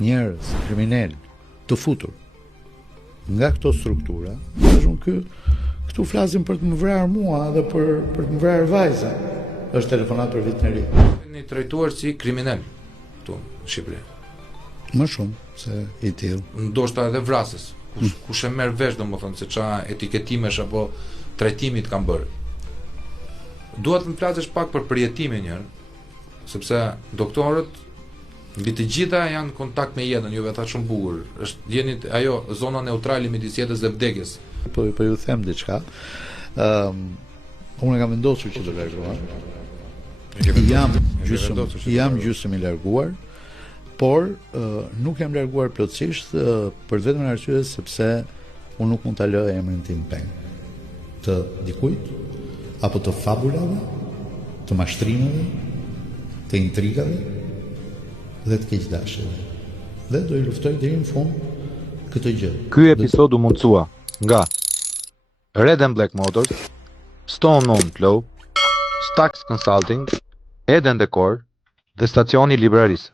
njerëz kriminal të futur nga këto struktura, shumë këtu flasim për të më vrarë mua dhe për të më vrarë vajza. Është telefonat për vit në ri. Jeni trajtuar si kriminal këtu në Shqipëri. Më shumë se i tillë. Ndoshta edhe vrasës. Kush e merr vesh domethënë se çfarë etiketimesh apo trajtimit kanë bërë. Dua të më flasësh pak për përjetimin një herë, sepse doktorët mbi të gjitha janë në kontakt me jetën, juve tha shumë bukur. Është jeni ajo zona neutrale midis jetës dhe vdekjes. Po ju them diçka. Unë kam vendosur që të largohem. Jam gjysmë i larguar, por nuk jam larguar plotësisht për vetëm arsye sepse unë nuk mund ta lë emrin tim peng të dikujt apo të fabulave, të mashtrimeve, të intrigave dhe të keqdashjeve. Dhe do i luftoj deri në fund këtë gjë. Ky episod u mundsua nga Red and Black Motors, Stone Mountain Flow, Stax Consulting, Eden Decor dhe stacioni i librarisë.